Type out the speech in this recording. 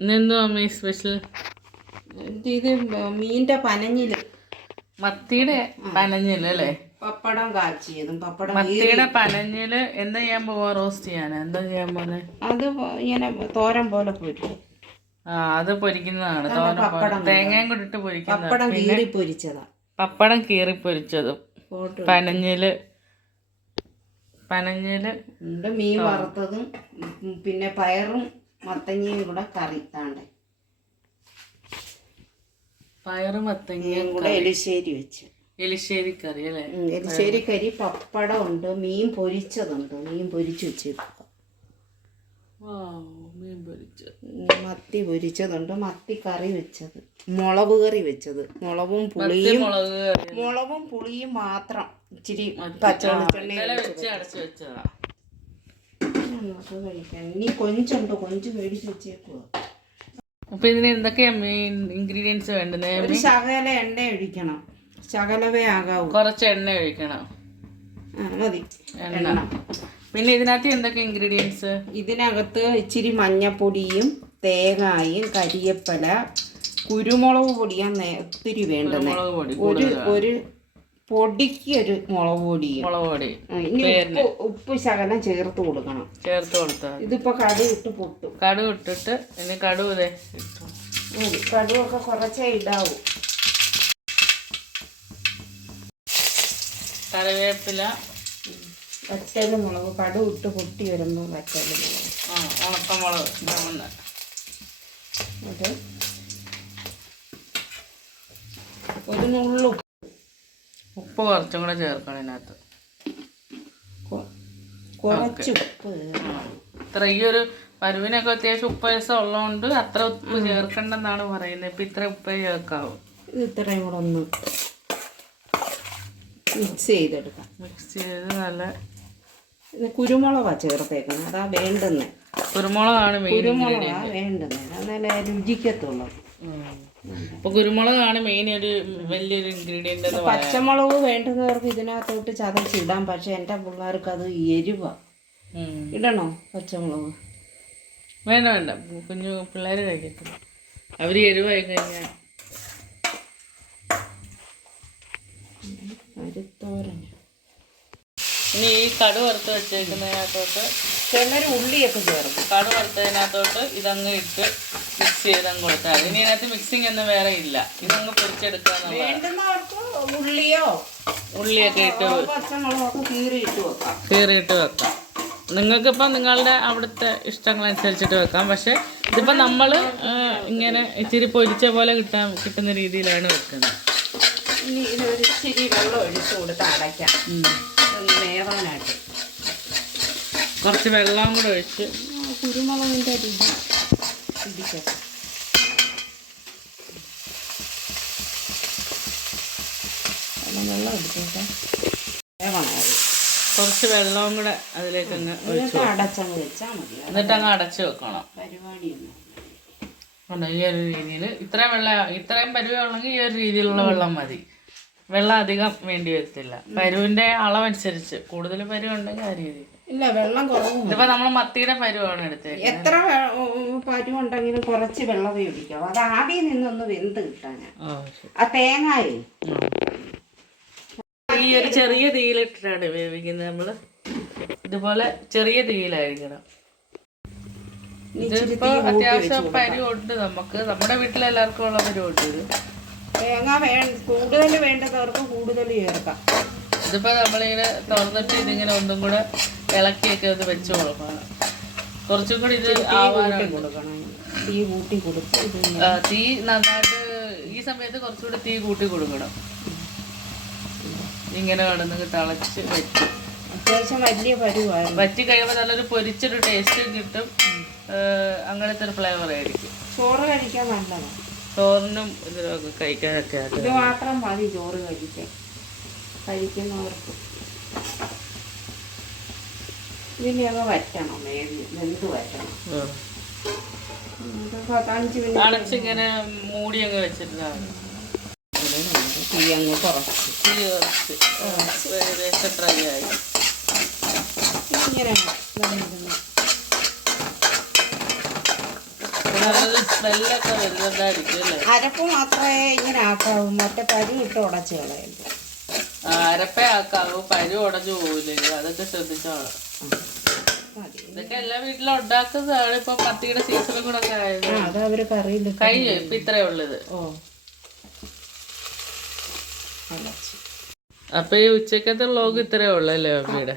ഇന്നെന്തോ അമ്മ സ്പെഷ്യൽ? ഇത് മീൻ്റെ പനഞ്ഞില്, മത്തിയുടെ പനഞ്ഞിലല്ലേ? പപ്പടം കാച്ചിയതും. പപ്പടം മത്തിയുടെ പനഞ്ഞില് എന്താ ചെയ്യാൻ പോവാ? റോസ്റ്റ് ചെയ്യാനാ? എന്താ ചെയ്യാൻ പോന്നെ? അത് ഇങ്ങനെ തോരൻ പോലെ പൊരിക്കും. അത് പൊരിക്കുന്നതാണ് തോരൻ. തേങ്ങയും കൂടി ഇട്ട് പൊരിക്കുന്നത്. പപ്പടം കീറി പൊരിച്ചതാ. പപ്പടം കീറി പൊരിച്ചതും പനഞ്ഞില് ഉണ്ട്. മീൻ വറുത്തതും പിന്നെ പയറും മത്തങ്ങയും കൂടെ കറി താണ്ടെ. പയറ് മത്തങ്ങയും കൂടെ എലിശ്ശേരി വെച്ച്. എലിശ്ശേരി കറി അല്ലേ? എലിശ്ശേരി കറി, പപ്പടം ഉണ്ട്, മീൻ പൊരിച്ചതുണ്ട്. മീൻ പൊരിച്ചു വെച്ചിരിക്കുക. മത്തി പൊരിച്ചതുണ്ട്, മത്തി കറി വെച്ചത്, മുളക് കറി വെച്ചത്, മുളകും പുളിയും മാത്രം ഇച്ചിരി പച്ചവെളിച്ചെണ്ണ കഴിക്കാൻ. ഇനി കൊഞ്ചുണ്ട്, കൊഞ്ച് മേടിച്ച് വെച്ചേക്കുക. അപ്പൊ ഇതിന് എന്തൊക്കെയാ ഇൻഗ്രീഡിയൻസ് വേണ്ടത്? ഒരു ശകല എണ്ണ ഒഴിക്കണം, ശകലവേ ആകാവൂ. കുറച്ച് എണ്ണ ഒഴിക്കണം, മതി എണ്ണ. പിന്നെ ഇതിനകത്ത് എന്തൊക്കെ ഇൻഗ്രീഡിയൻസ്? ഇതിനകത്ത് ഇച്ചിരി മഞ്ഞപ്പൊടിയും തേങ്ങായും കരിയപ്പല, കുരുമുളക് പൊടിയാണ് ഒത്തിരി വേണ്ടത്. ഒരു പൊടിക്ക് ഒരു മുളക് പൊടിയും. ഇനി ഉപ്പ് ശകലം ചേർത്ത് കൊടുക്കണം. ഇതിപ്പോ കടുവിട്ട് പൊട്ടും. കടുവിട്ടിട്ട് ഇനി കടുവൊക്കെ കുറച്ചേ ഇടാവൂ. കറിവേപ്പില, വറ്റൽമുളക്, കടുവിട്ട് പൊട്ടി വരുമ്പോൾ വറ്റൽമുളക്, ഉണക്കമുളക്, അത് ഒരു നുള്ളു ഉപ്പ് കുറച്ചും കൂടെ ചേർക്കണം ഇതിനകത്ത്. കുറച്ച് ഉപ്പ്. ഇത്ര ഈ ഒരു പരുവിനൊക്കെ അത്യാവശ്യം ഉപ്പ് രസം ഉള്ളതുകൊണ്ട് അത്ര ഉപ്പ് ചേർക്കണ്ടെന്നാണ് പറയുന്നത്. ഇപ്പം ഇത്ര ഉപ്പേ ചേർക്കാവും. ഇത് ഇത്രയും കൂടെ ഒന്ന് മിക്സ് ചെയ്തെടുക്കാം. മിക്സ് ചെയ്ത് നല്ല കുരുമുളകാണ് ചേർത്തേക്കുന്നത്. അതാ വേണ്ടുന്നത്. കുരുമുളകാണ് വേണ്ടുന്നത്. നല്ല രുചിക്കത്തുള്ളൂ. അപ്പൊ കുരുമുളകാണ് മെയിൻ ഒരു വലിയൊരു ഇൻഗ്രീഡിയന്റ്. പച്ചമുളക് വേണ്ടുന്നവർക്ക് ഇതിനകത്തോട്ട് ചതച്ചിടാം. പക്ഷെ എൻ്റെ പിള്ളേർക്ക് അത് എരിവാ. ഇടണോ പച്ചമുളക്? വേണ്ട, കുഞ്ഞു പിള്ളേർ കഴിക്കത്തില്ല. അവര് എരിവായി കഴിഞ്ഞാൽ. ഇനി ഈ കടു വറുത്ത് വെച്ചേക്കുന്നതിനകത്തോട്ട് ചിലർ ഉള്ളിയൊക്കെ ചേർക്കും. കടു വറുത്തതിനകത്തോട്ട് ഇതങ്ങ് ഇട്ട് മിക്സ് ചെയ്തങ്ങ് കൊടുത്താൽ. ഇനി അതിനകത്ത് മിക്സിങ് ഒന്നും വേറെ ഇല്ല. ഇതങ്ങ് പൊരിച്ചെടുക്കുക. ഉള്ളിയൊക്കെ ഇട്ട് കീറിയിട്ട് വെക്കാം. നിങ്ങൾക്കിപ്പം നിങ്ങളുടെ അവിടുത്തെ ഇഷ്ടങ്ങളനുസരിച്ചിട്ട് വെക്കാം. പക്ഷെ ഇതിപ്പോൾ നമ്മൾ ഇങ്ങനെ ഇച്ചിരി പൊരിച്ച പോലെ കിട്ടുന്ന രീതിയിലാണ് വെക്കുന്നത്. ഇനി ഇതൊരു ഇച്ചിരി വെള്ളം ഒഴിച്ചു കൊടുത്ത് അടയ്ക്കാം. നേറാനായിട്ട് കുറച്ച് വെള്ളം കൂടെ ഒഴിച്ച് കുരുമുളകിൻ്റെ രുചി പിടിക്കട്ടെ. വെള്ളം എടുത്തോട്ടെ. കുറച്ച് വെള്ളവും കൂടെ അതിലേക്ക് അങ്ങ് അടച്ചങ്ങ് വെച്ചാൽ മതി. എന്നിട്ട് അങ്ങ് അടച്ച് വെക്കണം. പരിപാടിയൊന്നും ഈ ഒരു രീതിയിൽ ഇത്രയും പരുവ ഉള്ളെങ്കിൽ ഈ ഒരു രീതിയിലുള്ള വെള്ളം മതി. വെള്ളം അധികം വേണ്ടി വരത്തില്ല. പരുവിന്റെ അളവനുസരിച്ച് കൂടുതൽ പരുവ ഉണ്ടെങ്കിൽ ആ രീതി. ഇല്ല, വെള്ളം കുറവും. ഇതിപ്പോ നമ്മൾ മത്തിയുടെ പരുവാണ് എടുത്തത്. എത്ര പരുവുണ്ടെങ്കിലും കുറച്ച് വെള്ളമേ ഒഴിക്കാവൂ. അത് ആദ്യം നിന്നൊന്ന് വെന്ത് കിട്ടാനാ. ആ തേങ്ങായി ഈ ഒരു ചെറിയ തീയിലിട്ടിട്ടാണ് വേവിക്കുന്നത് നമ്മള്. ഇതുപോലെ ചെറിയ തീയിലായിരിക്കണം. ഇതിപ്പോ അത്യാവശ്യം പരുവുണ്ട്. നമുക്ക് നമ്മുടെ വീട്ടിലെല്ലാവർക്കും ഉള്ള പരുവുണ്ട്. ഇത് തേങ്ങ കൂടുതൽ വേണ്ടവർക്ക് കൂടുതൽ ചേർക്കാം. ഇതിപ്പോ നമ്മളിങ്ങനെ തുറന്നിട്ട് ഇതിങ്ങനെ ഒന്നും കൂടെ ഇളക്കിയൊക്കെ ഒന്ന് വെച്ച് കൊടുക്കണം. കുറച്ചും കൂടി ഇത് കൊടുക്കണം. തീ കൂട്ടി കൊടുക്കും. തീ നന്നായിട്ട് ഈ സമയത്ത് കുറച്ചുകൂടി തീ കൂട്ടി കൊടുക്കണം. ഇങ്ങനെ കിടന്ന് തിളച്ച് വെക്കും. അത്യാവശ്യം വലിയ പരുവാണ്. വറ്റി കഴിയുമ്പോൾ നല്ലൊരു പൊരിച്ചൊരു ടേസ്റ്റ് കിട്ടും. അങ്ങനത്തെ ഒരു ഫ്ലേവർ ആയിരിക്കും. ചോറ് കഴിക്കാൻ നല്ലതാണ്. ചോറിനും ഇതിനൊക്കെ കഴിക്കാനൊക്കെ ഇത് മാത്രം മതി ചോറ് കഴിക്കുന്നവർക്ക്. ഇതിനെയൊക്കെ വറ്റണം, വെന്ത് വറ്റണം. 15 മിനിറ്റ് അടച്ചിങ്ങനെ മൂടി അങ്ങ് വെച്ചിട്ടാണ്. തീ അങ്ങ് കുറച്ച് ഏകദേശം ഡ്രൈ ആയി. ഇങ്ങനെ സ്മെല്ലൊക്കെ വരുന്നുണ്ടായിരിക്കും അല്ലേ? അരപ്പ് മാത്രമേ ഇങ്ങനെ ആക്കാവൂ, മറ്റേ പരു ഇട്ട് ഉടച്ച് കളയുള്ളൂ. അരപ്പേ ആക്കാവൂ, പരു ഉടഞ്ഞു പോവില്ലേ? അതൊക്കെ ശ്രദ്ധിച്ചോളാം. ഇതൊക്കെ എല്ലാ വീട്ടിലും ഉണ്ടാക്കുന്നതാണ്. ഇപ്പൊ മത്തിയുടെ സീസണും കൂടെ ഒക്കെ ആയത്. അത് അവര് കറിയില്ല. കഴിഞ്ഞു ഇപ്പൊ ഇത്രേ ഉള്ളത്. അപ്പൊ ഈ ഉച്ചക്കത്തെ വ്ലോഗ് ഇത്രേ ഉള്ളല്ലേ അമ്മയുടെ?